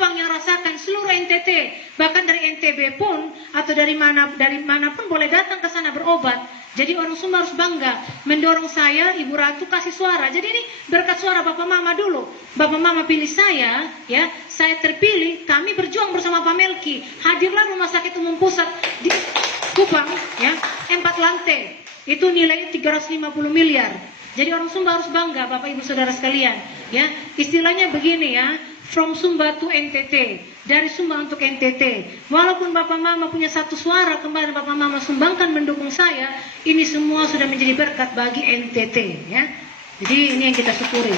penumpang yang rasakan seluruh NTT, bahkan dari NTB pun atau dari manapun boleh datang ke sana berobat. Jadi orang Sumba harus bangga mendorong saya, Ibu Ratu kasih suara. Jadi ini berkat suara Bapak Mama dulu. Bapak Mama pilih saya, ya, saya terpilih. Kami berjuang bersama Pak Melki. Hadirlah Rumah Sakit Umum Pusat di Kupang, ya, 4 lantai. Itu nilainya 350 miliar. Jadi orang Sumba harus bangga, Bapak Ibu Saudara sekalian, ya. Istilahnya begini, ya. From Sumba to NTT, dari Sumba untuk NTT. Walaupun Bapak Mama punya satu suara, kemarin Bapak Mama sumbangkan mendukung saya, ini semua sudah menjadi berkat bagi NTT, ya. Jadi ini yang kita syukuri.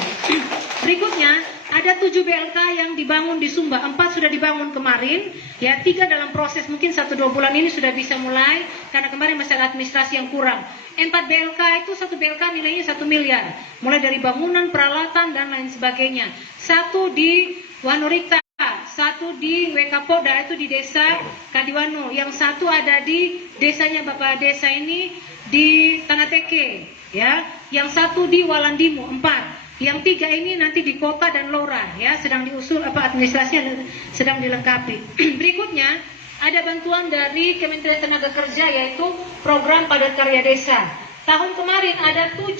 Berikutnya, ada 7 BLK yang dibangun di Sumba, 4 sudah dibangun kemarin, ya, 3 dalam proses, mungkin 1-2 bulan ini sudah bisa mulai, karena kemarin masih ada administrasi yang kurang. 4 BLK itu, 1 BLK nilainya 1 miliar, mulai dari bangunan, peralatan, dan lain sebagainya. 1 di Wanurita, 1 di Wekapoda, itu di desa Kadiwano, yang 1 ada di desanya Bapak Desa ini di Tanah Teke, ya, yang 1 di Walandimu, 4. Yang 3 ini nanti di kota dan lora, ya, sedang diusul administrasinya sedang dilengkapi. Berikutnya ada bantuan dari Kementerian Tenaga Kerja, yaitu program padat karya desa. Tahun kemarin ada 7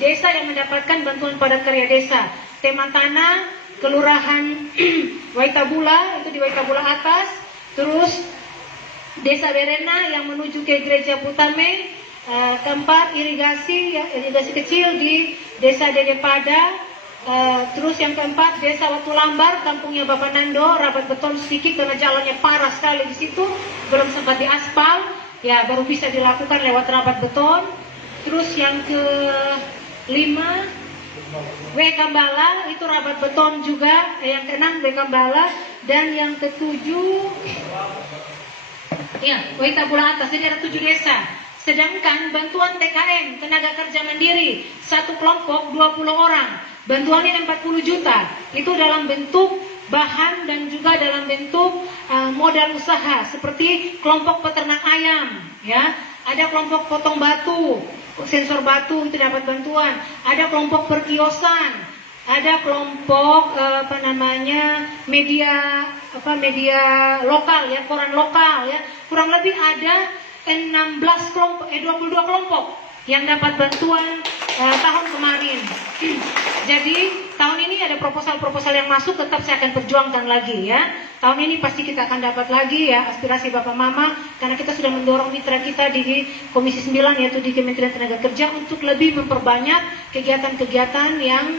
desa yang mendapatkan bantuan padat karya desa. Tema Tanah, Kelurahan Waitabula, itu di Waitabula Atas, terus Desa Berena yang menuju ke Gereja Putame, keempat irigasi kecil di Desa Dedepada, terus yang keempat Desa Watu Lambar, kampungnya Bapak Nando, rapat beton sedikit karena jalannya parah sekali di situ, belum sempat diaspal, ya, baru bisa dilakukan lewat rapat beton. Terus yang ke-5 Wekambala, itu rapat beton juga, yang ke-6 Wekambala, dan yang ke-7 ya, Waitabula Atas. Jadi ada 7 desa. Sedangkan bantuan TKM, tenaga kerja mandiri, 1 kelompok 20 orang, bantuannya 40 juta. Itu dalam bentuk bahan dan juga dalam bentuk modal usaha, seperti kelompok peternak ayam, ya. Ada kelompok potong batu, sensor batu, itu dapat bantuan. Ada kelompok perkiosan, ada kelompok media lokal, ya, koran lokal, ya. Kurang lebih ada 22 kelompok yang dapat bantuan tahun kemarin. Jadi tahun ini ada proposal yang masuk, tetap saya akan perjuangkan lagi, ya. Tahun ini pasti kita akan dapat lagi, ya, aspirasi Bapak Mama, karena kita sudah mendorong mitra kita di Komisi 9, yaitu di Kementerian Tenaga Kerja, untuk lebih memperbanyak kegiatan-kegiatan yang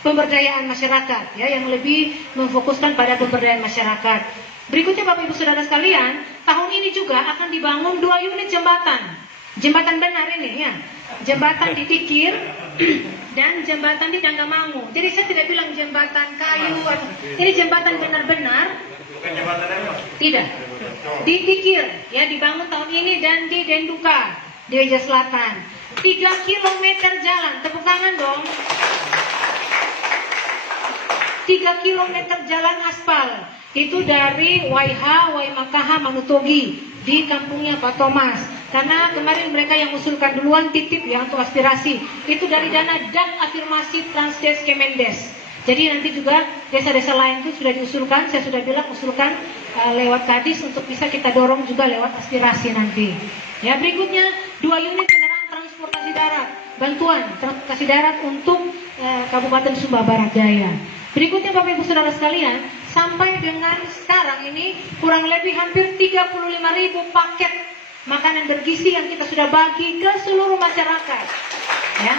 pemberdayaan masyarakat, ya, yang lebih memfokuskan pada pemberdayaan masyarakat. Berikutnya Bapak Ibu Saudara sekalian, tahun ini juga akan dibangun 2 unit jembatan. Jembatan benar ini, ya. Jembatan di Tikir dan jembatan di Danggamangu. Jadi saya tidak bilang jembatan kayu. Ini jembatan benar-benar. Bukan jembatan apa? Tidak. Di Tikir, ya, dibangun tahun ini, dan di Denduka, di Weja Selatan. 3 kilometer jalan, tepuk tangan dong. 3 kilometer jalan aspal. Itu dari Waimakaha, Manutogi, di kampungnya Pak Thomas. Karena kemarin mereka yang usulkan duluan, titip, ya, untuk aspirasi. Itu dari dana dan afirmasi Transdes Kemendes. Jadi nanti juga desa-desa lain itu sudah diusulkan. Saya sudah bilang usulkan lewat Kadis untuk bisa kita dorong juga lewat aspirasi nanti. Ya, berikutnya 2 unit kendaraan transportasi darat, bantuan transportasi darat untuk Kabupaten Sumba Barat Daya. Berikutnya Bapak Ibu Saudara sekalian, sampai dengan sekarang ini kurang lebih hampir 35.000 paket makanan bergizi yang kita sudah bagi ke seluruh masyarakat, ya.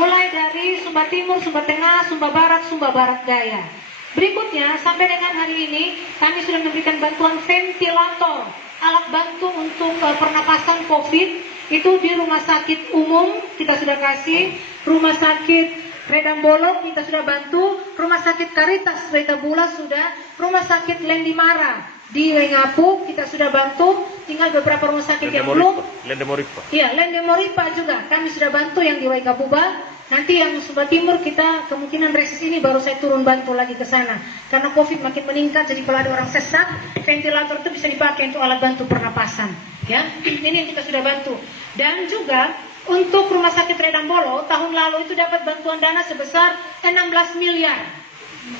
Mulai dari Sumba Timur, Sumba Tengah, Sumba Barat, Sumba Barat Daya. Berikutnya sampai dengan hari ini kami sudah memberikan bantuan ventilator, alat bantu untuk pernapasan COVID, itu di rumah sakit umum kita sudah kasih, rumah sakit Redang Bolong kita sudah bantu, rumah sakit Karitas Waitabula sudah, rumah sakit Lendimara di Lengapu kita sudah bantu, tinggal beberapa rumah sakit yang belum. Lendemoripa. Iya, Lendemoripa juga kami sudah bantu, yang di Waikabuba. Nanti yang Sumba Timur kita kemungkinan reses ini baru saya turun bantu lagi ke sana. Karena COVID makin meningkat, jadi kalau ada orang sesak, ventilator itu bisa dipakai untuk alat bantu pernapasan. Ya, ini yang kita sudah bantu. Dan juga untuk rumah sakit Redang Bolo tahun lalu itu dapat bantuan dana sebesar 16 miliar.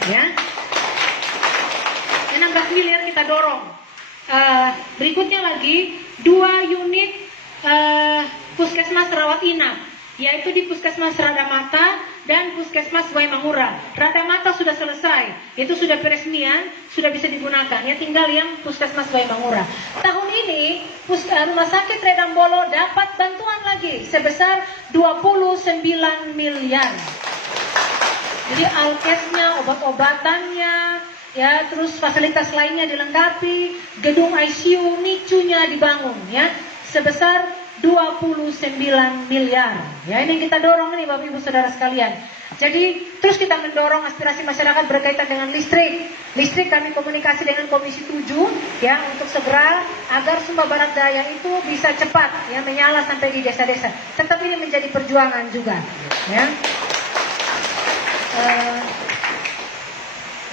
Ya. 16 miliar kita dorong. Berikutnya lagi 2 unit puskesmas rawat inap, yaitu di Puskesmas Radamata dan Puskesmas Waimangura. Radamata sudah selesai, itu sudah peresmian, sudah bisa digunakan. Ya, tinggal yang Puskesmas Waimangura. Tahun ini Rumah Sakit Redambolo dapat bantuan lagi sebesar 29 miliar. Jadi alkesnya, obat-obatannya, ya, terus fasilitas lainnya dilengkapi, gedung ICU, NICU-nya dibangun, ya, sebesar 29 miliar. Ya, ini yang kita dorong nih Bapak Ibu Saudara sekalian. Jadi terus kita mendorong aspirasi masyarakat berkaitan dengan listrik. Listrik kami komunikasi dengan Komisi 7 ya, untuk segera agar Sumba Barat Daya itu bisa cepat ya menyala sampai di desa-desa. Tetap ini menjadi perjuangan juga, ya.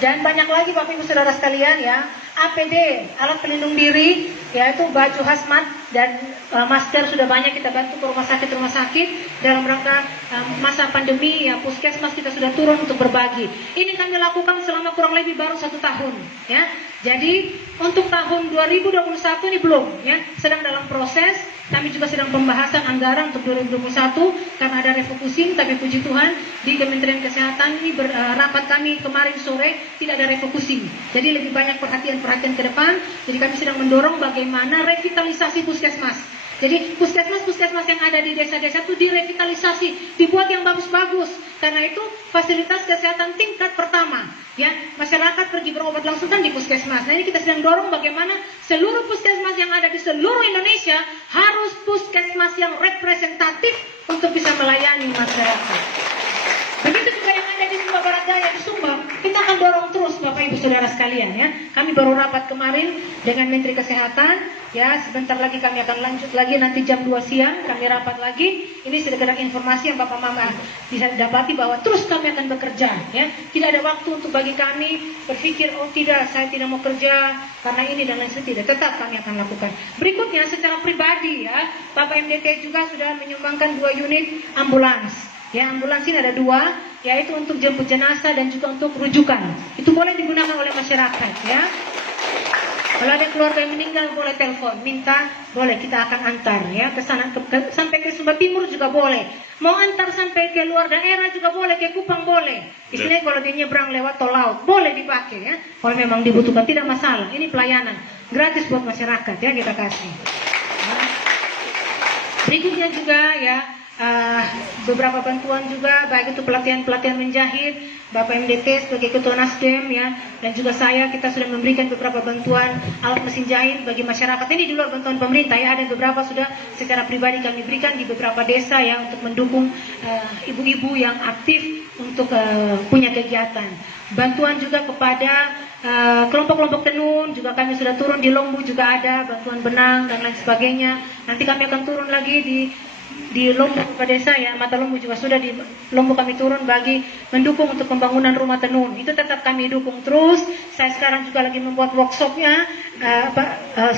Dan banyak lagi Bapak Ibu Saudara sekalian ya, APD, alat pelindung diri, yaitu baju hazmat dan masker sudah banyak kita bantu ke rumah sakit dalam rangka masa pandemi ya. Puskesmas kita sudah turun untuk berbagi. Ini kami lakukan selama kurang lebih baru 1 tahun ya. Jadi untuk tahun 2021 ini belum ya, sedang dalam proses. Kami juga sedang pembahasan anggaran untuk 2021 karena ada refocusing, tapi puji Tuhan di Kementerian Kesehatan ini rapat kami kemarin sore tidak ada refocusing. Jadi lebih banyak perhatian ke depan. Jadi kami sedang mendorong bagaimana revitalisasi puskesmas. Jadi puskesmas yang ada di desa-desa itu direvitalisasi, dibuat yang bagus-bagus. Karena itu fasilitas kesehatan tingkat pertama. Ya, masyarakat pergi berobat langsung kan di puskesmas. Nah, ini kita sedang dorong bagaimana seluruh puskesmas yang ada di seluruh Indonesia harus puskesmas yang representatif untuk bisa melayani masyarakat. Begitu juga yang ada di Sumba Barat Daya, di Sumba, kita akan dorong terus Bapak Ibu Saudara sekalian ya. Kami baru rapat kemarin dengan Menteri Kesehatan ya, sebentar lagi kami akan lanjut lagi, nanti jam 2 siang kami rapat lagi. Ini sekedar informasi yang Bapak Mama bisa dapati bahwa terus kami akan bekerja ya. Tidak ada waktu untuk bagi kami berpikir oh tidak, saya tidak mau kerja karena ini dan lain sebagainya. Tetap kami akan lakukan. Berikutnya secara pribadi ya, Bapak MDT juga sudah menyumbangkan 2 unit ambulans. Ya, ambulans ini ada 2, yaitu untuk jemput jenazah dan juga untuk rujukan. Itu boleh digunakan oleh masyarakat ya. Kalau ada keluarga yang meninggal boleh telepon, minta, boleh kita akan antar ya ke sana, sampai ke Sumba Timur juga boleh. Mau antar sampai ke luar daerah juga boleh, ke Kupang boleh. Istilahnya kalau dia nyebrang lewat tol laut boleh dipakai ya. Kalau memang dibutuhkan tidak masalah. Ini pelayanan gratis buat masyarakat ya, kita kasih. Nah, berikutnya juga ya, beberapa bantuan juga, baik itu pelatihan menjahit. Bapak MDT sebagai Ketua Nasdem ya, dan juga saya, kita sudah memberikan beberapa bantuan alat mesin jahit bagi masyarakat. Ini di luar bantuan pemerintah ya, ada beberapa sudah secara pribadi kami berikan di beberapa desa ya, untuk mendukung ibu-ibu yang aktif untuk punya kegiatan. Bantuan juga kepada kelompok-kelompok tenun juga kami sudah turun, di Lombu juga ada bantuan benang dan lain sebagainya. Nanti kami akan turun lagi di Lombok ke desa ya, Mata Lombu juga sudah, di Lombok kami turun bagi mendukung untuk pembangunan rumah tenun. Itu tetap kami dukung terus. Saya sekarang juga lagi membuat workshopnya,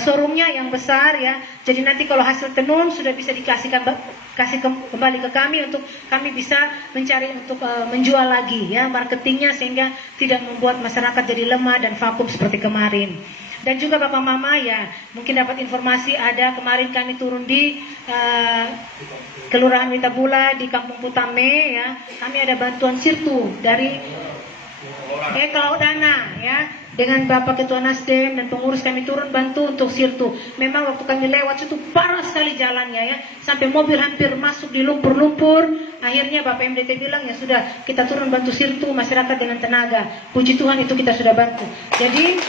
showroomnya yang besar ya. Jadi nanti kalau hasil tenun sudah bisa kasih kembali ke kami untuk kami bisa mencari untuk menjual lagi ya, marketingnya, sehingga tidak membuat masyarakat jadi lemah dan vakum seperti kemarin. Dan juga Bapak Mama ya, mungkin dapat informasi, ada kemarin kami turun di Kelurahan Witabula di Kampung Putame ya. Kami ada bantuan sirtu dari Laudana ya, dengan Bapak Ketua Nasdem dan pengurus kami turun bantu untuk sirtu. Memang waktu kami lewat itu parah sekali jalannya ya, sampai mobil hampir masuk di lumpur-lumpur. Akhirnya Bapak MDT bilang ya sudah, kita turun bantu sirtu masyarakat dengan tenaga. Puji Tuhan itu kita sudah bantu. Jadi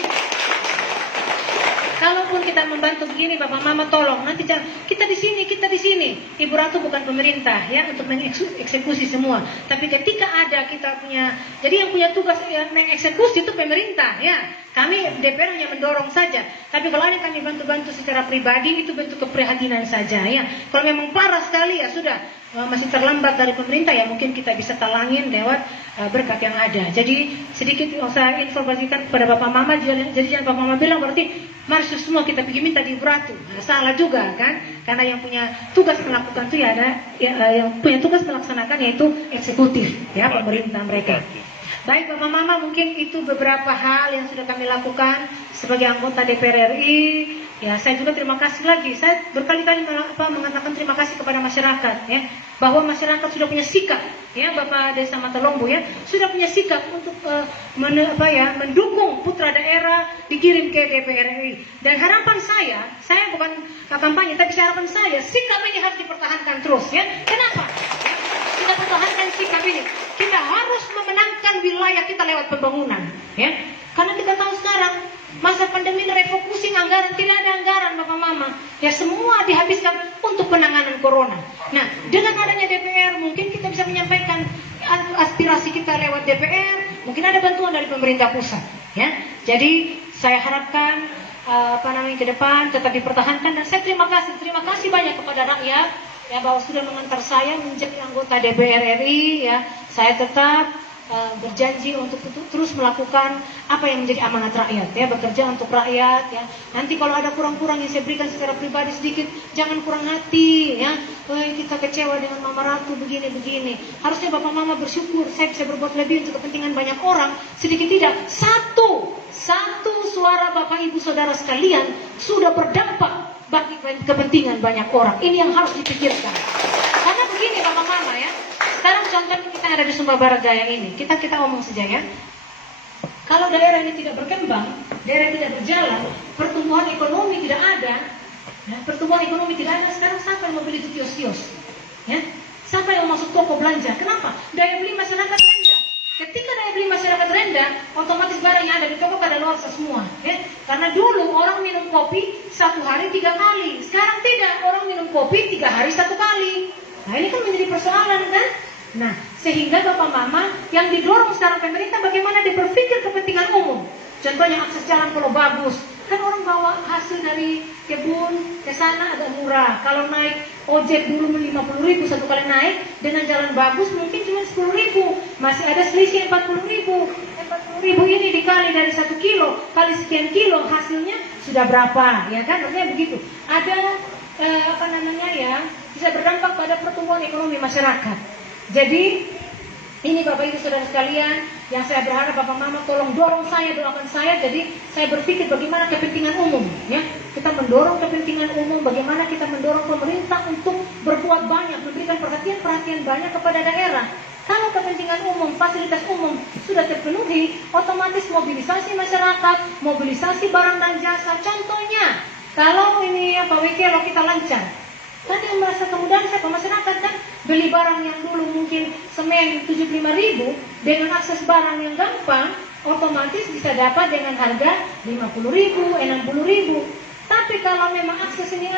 kalaupun kita membantu begini, Bapak Mama tolong nanti jangan kita di sini. Ibu Ratu bukan pemerintah ya untuk mengeksekusi semua. Tapi ketika ada kita punya, jadi yang punya tugas mengeksekusi itu pemerintah ya. Kami DPR hanya mendorong saja. Tapi kalau ada kami bantu-bantu secara pribadi, itu bentuk keprihatinan saja ya. Kalau memang parah sekali ya sudah, masih terlambat dari pemerintah ya, mungkin kita bisa talangin lewat berkat yang ada. Jadi sedikit saya informasikan kepada Bapak Mama, jadi jangan Bapak Mama bilang berarti mari semua kita pergi minta di Ibu Ratu. Nah, salah juga kan? Karena yang punya tugas melakukan itu ya ada, yang punya tugas melaksanakan yaitu eksekutif ya, pemerintah mereka. Baik Bapak Mama, mungkin itu beberapa hal yang sudah kami lakukan sebagai anggota DPR RI. Ya, saya juga terima kasih lagi. Saya berkali-kali mengatakan terima kasih kepada masyarakat, ya, bahwa masyarakat sudah punya sikap, ya, Bapak Desa Matalombo, ya, sudah punya sikap untuk mendukung putra daerah dikirim ke DPR RI. Dan harapan saya bukan kampanye, tapi harapan saya sikap ini harus dipertahankan terus, ya. Kenapa? Ya, kita pertahankan sikap ini. Kita harus memenangkan wilayah kita lewat pembangunan, ya. Karena kita tahu sekarang masa pandemi ini refocusing anggaran, tidak ada anggaran Bapak Mama. Ya semua dihabiskan untuk penanganan corona. Nah, dengan adanya DPR mungkin kita bisa menyampaikan aspirasi kita lewat DPR, mungkin ada bantuan dari pemerintah pusat, ya. Jadi saya harapkan ke depan tetap dipertahankan, dan saya terima kasih banyak kepada rakyat, ya, bahwa sudah mengantar saya menjadi anggota DPR RI, ya. Saya tetap berjanji untuk terus melakukan apa yang menjadi amanat rakyat, ya, bekerja untuk rakyat, ya. Nanti kalau ada kurang-kurang yang saya berikan secara pribadi sedikit, jangan kurang hati, ya. Kita kecewa dengan Mama Ratu begini. Harusnya Bapak Mama bersyukur saya bisa berbuat lebih untuk kepentingan banyak orang, sedikit tidak satu suara Bapak Ibu Saudara sekalian sudah berdampak bagi kepentingan banyak orang. Ini yang harus dipikirkan. Karena begini Bapak Mama, ya. Sekarang contohnya kita ada di Sumba Barat Daya ini, kita omong saja, ya. Kalau daerah ini tidak berkembang, daerah tidak berjalan, pertumbuhan ekonomi tidak ada, ya, sekarang siapa yang mau beli itu kios-kios? Ya? Siapa yang masuk toko belanja? Kenapa? Daya beli masyarakat rendah. Ketika daya beli masyarakat rendah, otomatis barang yang ada di toko kadaluarsa semua, ya. Karena dulu orang minum kopi 1 hari 3 kali, sekarang tidak, orang minum kopi 3 hari 1 kali. Nah, ini kan menjadi persoalan, kan? Nah, sehingga Bapak Mama yang didorong sekarang pemerintah bagaimana dia berpikir kepentingan umum. Contohnya akses jalan kalau bagus, kan orang bawa hasil dari kebun ke sana agak murah. Kalau naik ojek dulu 50.000 satu kali naik, dengan jalan bagus mungkin cuma 10.000, masih ada selisih 40.000. 40.000 ini dikali dari 1 kilo kali sekian kilo, hasilnya sudah berapa, ya kan? Artinya begitu. Ada bisa berdampak pada pertumbuhan ekonomi masyarakat. Jadi ini Bapak Ibu Saudara sekalian, yang saya berharap Bapak Mama tolong dorong saya, doakan saya. Jadi saya berpikir bagaimana kepentingan umum, ya. Kita mendorong kepentingan umum, bagaimana kita mendorong pemerintah untuk berbuat banyak, memberikan perhatian banyak kepada daerah. Kalau kepentingan umum, fasilitas umum sudah terpenuhi, otomatis mobilisasi masyarakat, mobilisasi barang dan jasa. Contohnya, kalau ini Pak Wikelo kita lancar, kan yang merasa kemudahan siapa? Masyarakat, kan? Beli barang yang dulu mungkin semen 75.000 dengan akses barang yang gampang, otomatis bisa dapat dengan harga 50.000, 60.000. Tapi kalau memang akses ini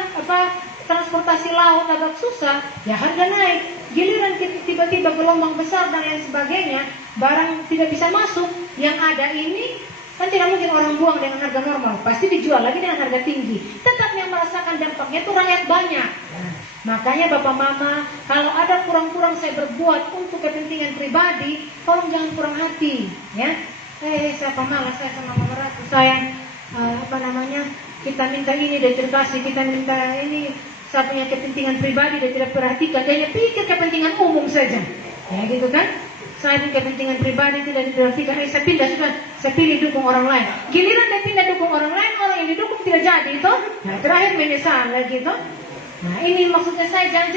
transportasi laut agak susah, ya harga naik. Giliran tiba-tiba gelombang besar dan lain sebagainya, barang tidak bisa masuk, yang ada ini kan tidak mungkin orang buang dengan harga normal, pasti dijual lagi dengan harga tinggi. Tetap yang merasakan dampaknya itu rakyat banyak. Makanya Bapak Mama, kalau ada kurang-kurang saya berbuat untuk kepentingan pribadi, tolong jangan kurang hati, ya. Siapa malas saya sama Mama Ratu, saya kita minta ini dia terkasih, kita minta ini, saya punya kepentingan pribadi dia tidak perhatikan, dia hanya pikir kepentingan umum saja, ya gitu kan. Saya punya kepentingan pribadi tidak diperhatikan, saya pindah sudah, saya pilih dukung orang lain. Giliran dia pindah dukung orang lain, orang yang didukung tidak jadi itu, nah terakhir menyesal lagi itu. Nah ini maksudnya saya, jangan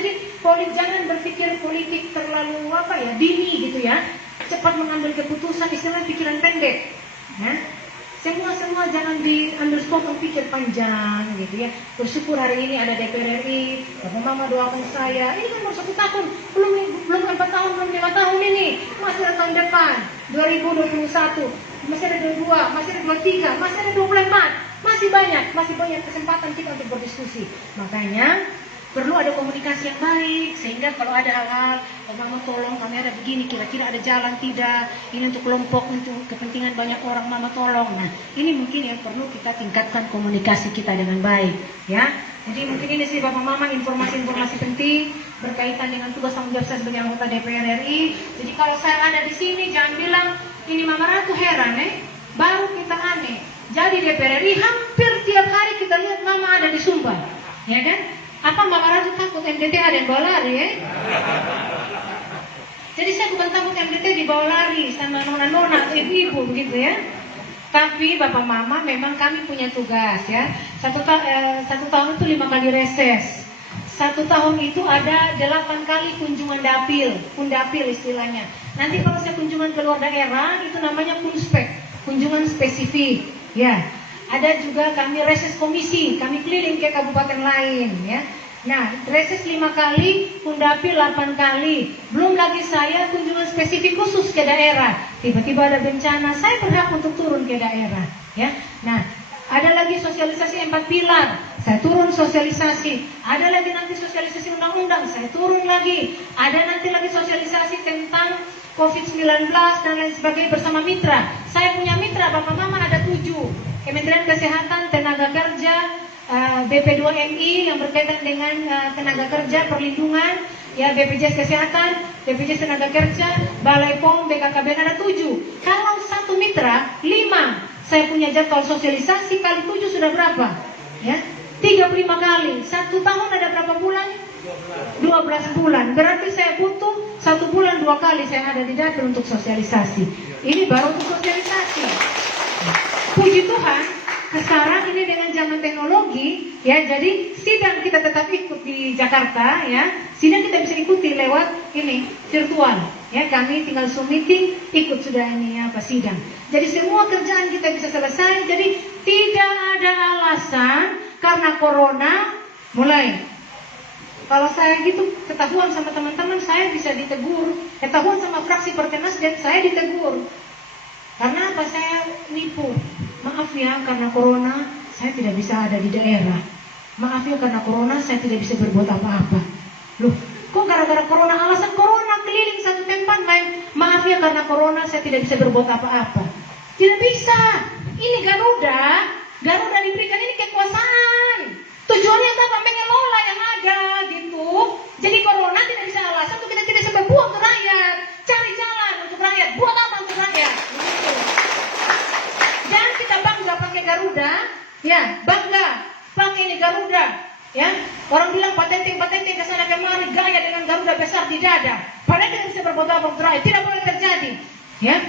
berpikir politik terlalu dini gitu, ya. Cepat mengambil keputusan, istilah pikiran pendek, ya. Semua jangan diambil potong pikir panjang gitu, ya. Bersyukur hari ini ada DPR RI, Bapak Mama doakan saya. Ini kan baru 1 tahun, belum 4 tahun, belum 5 tahun ini. Masih ada tahun depan 2021, masih ada 22, masih ada 23, masih ada 24. Masih banyak kesempatan kita untuk berdiskusi. Makanya perlu ada komunikasi yang baik, sehingga kalau ada hal-hal, Mama tolong kami ada begini, kira-kira ada jalan tidak, ini untuk kelompok, untuk kepentingan banyak orang, Mama tolong. Nah ini mungkin yang perlu kita tingkatkan komunikasi kita dengan baik, ya. Jadi mungkin ini sih Bapak Mama informasi-informasi penting berkaitan dengan tugas tanggung jawab saya sebagai anggota DPR RI. Jadi kalau saya ada di sini jangan bilang ini Mama Ratu heran, baru kita aneh. Jadi DPR RI hampir tiap hari kita lihat Mama ada di Sumba, ya kan? Apa Mama Ratu takut MDTA dan bola lari, ya? Jadi saya bukan takut MDT dibawa lari sama nona-nona atau ibu-ibu begitu ya. Tapi Bapak Mama memang kami punya tugas ya. Satu tahun itu 5 kali reses. 1 tahun itu ada 8 kali kunjungan dapil, kundapil istilahnya. Nanti kalau saya kunjungan ke luar daerah itu namanya kunspek, kunjungan spesifik. Ya, ada juga kami reses komisi, kami keliling ke kabupaten lain ya. Nah, reses 5 kali, kundapil 8 kali. Belum lagi saya kunjungan spesifik khusus ke daerah. Tiba-tiba ada bencana, saya berhak untuk turun ke daerah. Ya, nah ada lagi sosialisasi 4 pilar, saya turun sosialisasi. Ada lagi nanti sosialisasi undang-undang, saya turun lagi. Ada nanti lagi sosialisasi tentang COVID-19 dan lain sebagainya bersama mitra. Saya punya mitra, Bapak Mama ada 7. Kementerian Kesehatan, Tenaga Kerja, BP2MI yang berkaitan dengan tenaga kerja, perlindungan, ya BPJS Kesehatan, BPJS Tenaga Kerja, Balai POM, BKKBN ada 7. Kalau satu mitra, 5. Saya punya jadwal sosialisasi kali 7 sudah berapa? Ya, 35 kali. 1 tahun ada berapa bulan? 12 bulan. Berarti saya butuh 1 bulan 2 kali saya ada di dapur untuk sosialisasi. Ini baru untuk sosialisasi. Puji Tuhan, sekarang ini dengan zaman teknologi, ya, jadi sidang kita tetap ikut di Jakarta, ya, sidang kita bisa ikuti lewat ini virtual, ya, kami tinggal Zoom meeting, ikut sudah ini apa sidang. Jadi semua kerjaan kita bisa selesai, jadi tidak ada alasan karena corona mulai. Kalau saya gitu ketahuan sama teman-teman, saya bisa ditegur, ketahuan sama fraksi Partai Nasdem, saya ditegur. Karena apa? Saya nipu. Maaf ya, karena corona saya tidak bisa ada di daerah. Maaf ya, karena corona saya tidak bisa berbuat apa-apa. Loh, kok gara-gara corona, alasan corona keliling satu tempat main. Maaf ya, karena corona saya tidak bisa berbuat apa-apa. Tidak bisa. Ini Garuda diberikan ini kekuasaan. Tujuannya apa? Mengelola yang ada gitu. Jadi corona tidak bisa alasan untuk kita tidak bisa berbuat untuk rakyat. Cari jalan untuk rakyat. Buat apa untuk rakyat? Gitu. Dan kita bangga pakai Garuda, ya, bangga pakai ini Garuda, ya. Orang bilang patenting ke sana kemari, gaya dengan Garuda besar di dada. Padahal kita bisa berbuat apa untuk rakyat, tidak boleh terjadi, ya.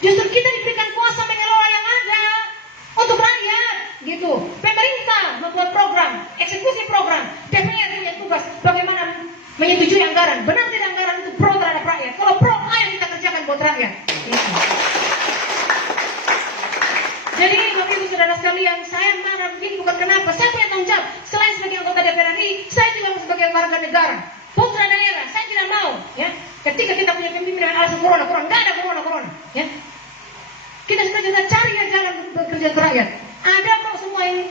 Justru kita diberikan kuasa mengelola yang ada untuk rakyat, gitu. Pemerintah membuat program, eksekusi program, DPR punya tugas bagaimana menyetujui anggaran. Benar tidak anggaran itu pro terhadap rakyat? Kalau pro, ayo kita kerjakan buat rakyat. Gitu. Jadi Bapak Ibu Saudara sekalian, saya marah begini bukan kenapa. Saya punya tanggung jawab. Selain sebagai anggota DPR RI, saya juga sebagai warga negara, putra daerah. Saya tidak mau, ya. Ketika kita punya pemimpin dengan alasan corona, nggak ada corona, ya. Kita sudah cari jalan bekerja untuk rakyat. Ada kok semua ini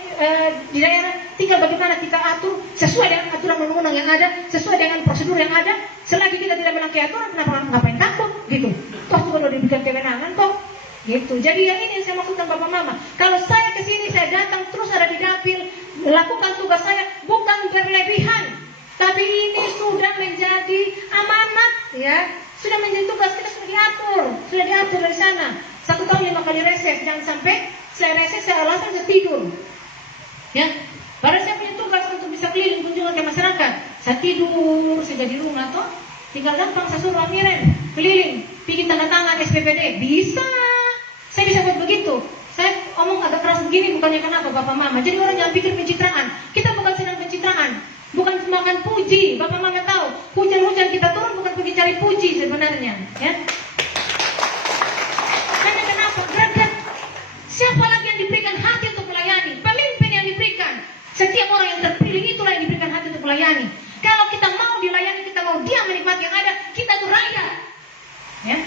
di daerah. Tinggal bagaimana kita atur sesuai dengan aturan undang-undang yang ada, sesuai dengan prosedur yang ada. Selagi kita tidak melangkahi aturan, ngapain takut, gitu. Toh itu kalau diberikan kewenangan kok. Gitu. Jadi yang ini yang saya maksudkan Bapak Mama. Kalau saya ke sini, saya datang terus ada di dapil, melakukan tugas saya bukan berlebihan, tapi ini sudah menjadi amanat, ya. Sudah menjadi tugas kita, sudah diatur dari sana. 1 tahun 5 kali reses, jangan sampai saya reses, saya alasan saya tidur, ya. Padahal saya punya tugas untuk bisa keliling kunjungan ke masyarakat. Saya tidur, saya jadi rumah toh, tinggal gampang saya suruh Amiren keliling, bikin tanda tangan SPPD, bisa. Saya bisa buat begitu. Saya omong agak keras begini bukannya kenapa Bapak Mama. Jadi orang yang pikir pencitraan. Kita bukan sedang pencitraan, bukan semakan puji. Bapak Mama tahu, hujan-hujan kita turun bukan pergi cari puji sebenarnya, ya. Karena kenapa? Gerak. Siapa lagi yang diberikan hati untuk melayani? Pemimpin yang diberikan. Setiap orang yang terpilih itulah yang diberikan hati untuk melayani. Kalau kita mau dilayani, kita mau dia menikmati yang ada, kita tuh rakyat, ya.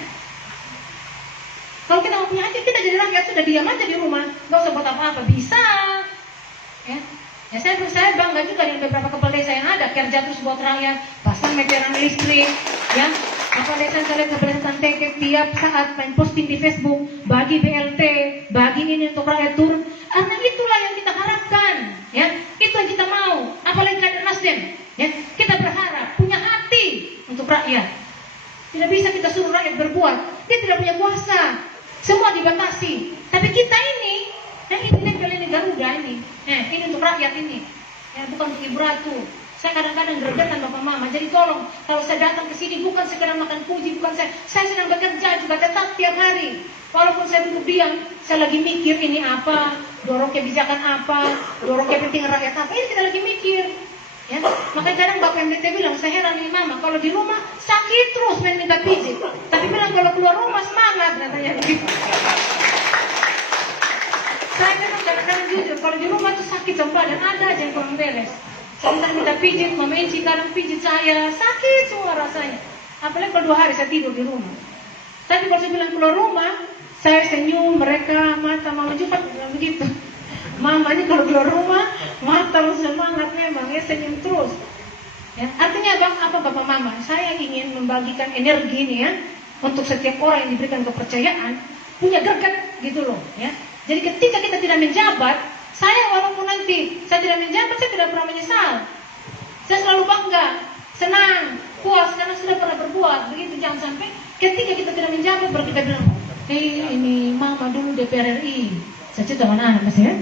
Kalau kita mau punya hati, kita jadi rakyat, sudah diam aja di rumah, nggak usah buat apa-apa, bisa, ya. Ya saya bangga juga dengan beberapa kepala desa yang ada, kerja terus buat rakyat, pasang meteran listrik, ya. Kepala desa saya lihat kepala desa Teke tiap saat main posting di Facebook, bagi BLT, bagi ini untuk rakyat turun, karena itulah yang kita harapkan, ya. Itu yang kita mau, apalagi kader Nasdem, ya. Kita berharap punya hati untuk rakyat. Tidak bisa kita suruh rakyat berbuat, dia tidak punya kuasa. Semua dibatasi. Tapi kita ini Garuda ini. Ini untuk rakyat ini. Ya, bukan untuk Ibu Ratu. Saya kadang-kadang gregetan bapak mama. Jadi tolong, kalau saya datang ke sini bukan sekedar makan puji, bukan saya sedang bekerja juga tetap tiap hari. Walaupun saya duduk diam, saya lagi mikir ini apa, dorong kebijakan apa, dorong kepentingan rakyat apa. Ini kita lagi mikir. Ya, makanya kadang Bapak MDT bilang, saya heran nih mama, kalau di rumah sakit terus main minta pijit, tapi bilang kalau keluar rumah semangat katanya gitu. Saya memang kadang-kadang jujur, kalau di rumah tuh sakit sempat dan ada aja yang kurang beres. Saya minta pijit, Mama Enci kadang pijit saya, sakit semua rasanya. Apalagi kalau 2 hari saya tidur di rumah. Tapi kalau saya bilang keluar rumah, saya senyum, mereka mata mama juga bilang begitu. Mama ini kalau keluar rumah, mata semangat memang, ya senyum terus. Ya, artinya apa Bapak Mama? Saya ingin membagikan energi ini ya, untuk setiap orang yang diberikan kepercayaan, punya greget gitu loh. Ya. Jadi ketika kita tidak menjabat, saya walaupun nanti saya tidak menjabat, saya tidak pernah menyesal. Saya selalu bangga, senang, puas karena sudah pernah berbuat. Begitu jangan sampai ketika kita tidak menjabat, baru kita bilang, ini Mama dulu DPR RI. Saya cerita sama anak mas ya.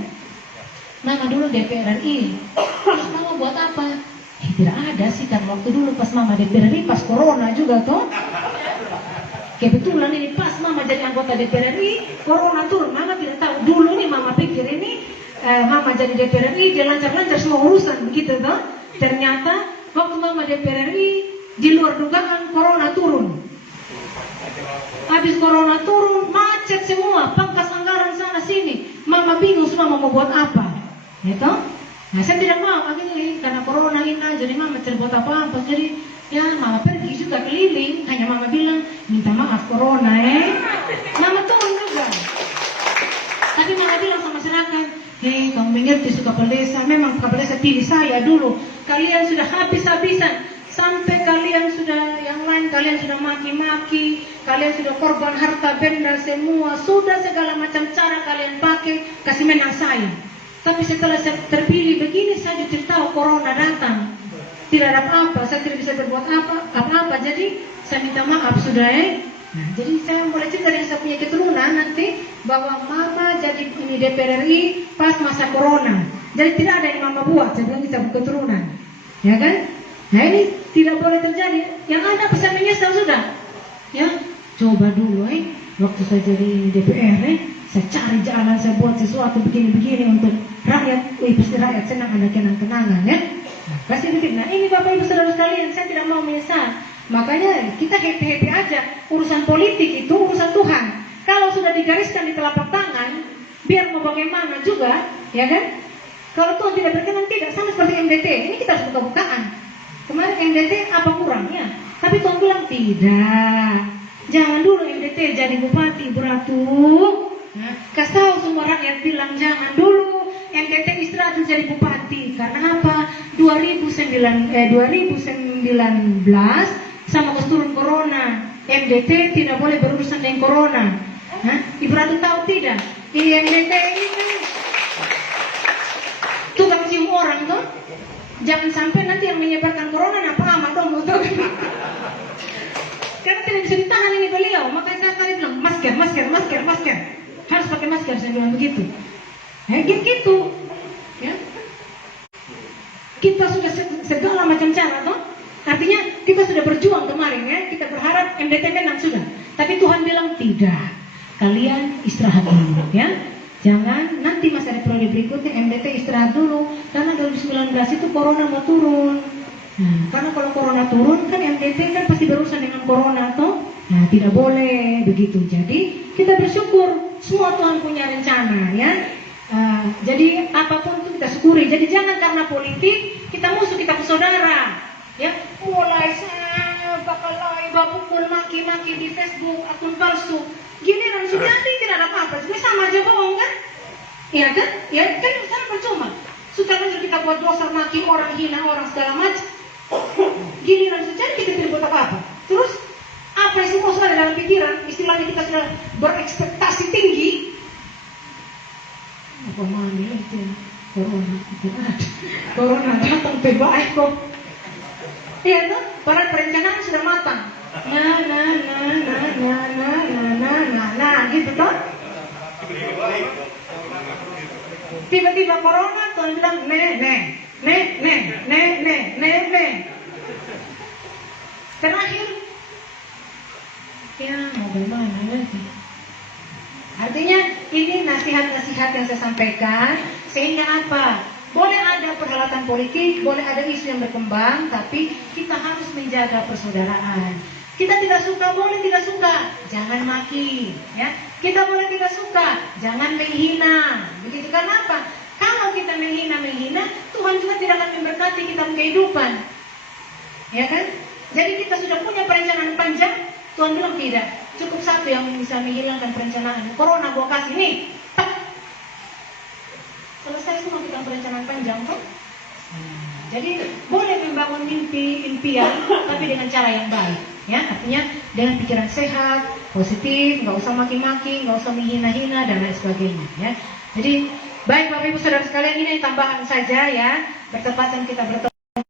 Mama dulu DPR RI, terus Mama buat apa? Tidak ada sih kan waktu dulu pas Mama DPR RI pas Corona juga toh. Kebetulan ini pas Mama jadi anggota DPR RI, Corona turun. Mama tidak tahu dulu nih Mama pikir ini Mama jadi DPR RI dia lancar-lancar semua urusan begitu toh. Ternyata waktu Mama DPR RI di luar dugaan Corona turun. Habis Corona turun macet semua, pangkas anggaran sana sini. Mama bingung semua mau buat apa. Gitu? Nah saya tidak mau begini karena Corona ini jadi Mama terbuat apa-apa. Jadi ya Mama pergi juga keliling. Hanya Mama bilang minta maaf Corona Mama turun juga. Tapi Mama bilang sama masyarakat, kamu mengerti suka Kapolesa. Memang Kapolesa pilih saya dulu. Kalian sudah habis-habisan. Sampai kalian sudah yang lain, kalian sudah maki-maki, kalian sudah korban harta benda semua, sudah segala macam cara kalian pakai kasih menang saya. Tapi setelah saya terpilih begini saja tidak tahu Corona datang, tidak ada apa-apa, saya tidak bisa berbuat apa-apa. Jadi saya minta maaf sudah Nah, jadi saya mulai cerita dengan saya punya keturunan nanti bahwa Mama jadi ini DPR RI pas masa Corona. Jadi tidak ada yang Mama buat, saya bilang kita keturunan, ya kan? Nah ini tidak boleh terjadi. Yang ada bisa menyesal sudah. Ya, coba dulu waktu saya jadi DPR saya cari jalan, saya buat sesuatu begini-begini untuk rakyat. Pasti rakyat senang ada kenang-kenangan ya. Nah, pasti begitu. Nah ini Bapak Ibu Saudara sekalian, saya tidak mau menyesal. Makanya kita happy-happy aja. Urusan politik itu urusan Tuhan. Kalau sudah digariskan di telapak tangan, biar mau bagaimana juga, ya kan? Kalau Tuhan tidak berkenan tidak, sama seperti MDT. Ini kita harus buka-bukaan. Kemarin MDT apa kurangnya? Tapi Tuhan bilang tidak. Jangan dulu MDT jadi bupati Ibu Ratu. Kasih tahu semua rakyat bilang jangan dulu MDT istirahat jadi bupati. Karena apa? 2019 sama turun Corona, MDT tidak boleh berurusan dengan Corona. Ibu Ratu tahu tidak? Ini MDT ini kan tukang cium orang tuh. Jangan sampai nanti yang menyebarkan Corona apa amat dong betul. Karena tidak bisa ditahan ini beliau. Makanya saya tadi bilang masker. Harus pakai masker, saya bilang begitu. Gitu. Ya. Kita sudah segala macam cara toh. Artinya kita sudah berjuang kemarin ya. Kita berharap MDT menang sudah. Tapi Tuhan bilang tidak. Kalian istirahat dulu ya. Jangan nanti masa periode berikutnya MDT istirahat dulu. Karena 2019 itu Corona mau turun. Nah, karena kalau Corona turun kan MDT kan pasti berurusan dengan Corona toh. Nah tidak boleh begitu. Jadi kita bersyukur semua Tuhan punya rencana ya. Jadi apapun itu kita syukuri. Jadi jangan karena politik kita musuh kita saudara. Ya, mulai saya bakal pukul maki-maki di Facebook akun palsu. Giliran sudah tidak ada apa-apa. Jadi sama aja bohong kan? Iya kan? Ya kan sama percuma. Sudah kita buat dosa maki orang, hina orang segala macam. Giliran saja kita tidak buat apa-apa. Terus apa yang semua sudah ada dalam pikiran? Istilahnya kita sudah berekspektasi tinggi. Apa mandi itu? Corona datang terbaik kok. Iya tuh, para perencanaan sudah matang. Gitu toh. Tiba-tiba Corona, Tuhan bilang, Terakhir, ya mau bagaimana lagi? Artinya ini nasihat-nasihat yang saya sampaikan sehingga apa? Boleh ada perhelatan politik, boleh ada isu yang berkembang, tapi kita harus menjaga persaudaraan. Kita tidak suka, boleh tidak suka, jangan maki, ya. Kita boleh tidak suka, jangan menghina. Begitu kan apa? Kalau kita menghina, Tuhan juga tidak akan memberkati kita kehidupan. Ya kan? Jadi kita sudah punya perencanaan panjang, Tuhan bilang tidak. Cukup satu yang bisa menghilangkan perencanaan. Corona gua kasih nih. Tak. Selesai semua kita perencanaan panjang kan? Jadi boleh membangun impian, tapi dengan cara yang baik. Ya, artinya dengan pikiran sehat, positif, nggak usah maki-maki, nggak usah menghina-hina dan lain sebagainya. Ya. Jadi baik Bapak Ibu Saudara sekalian, ini tambahan saja ya. Bertepatan kita bertemu.